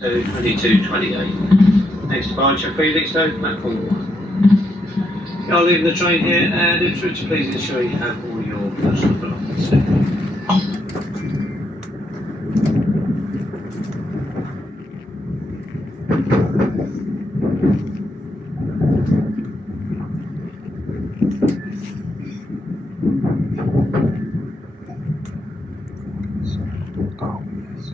So 22:28. Next departure, Felixstowe, platform 1. I'll leave the train here, and if Richard, please ensure you have all your personal belongings. Oh, yes.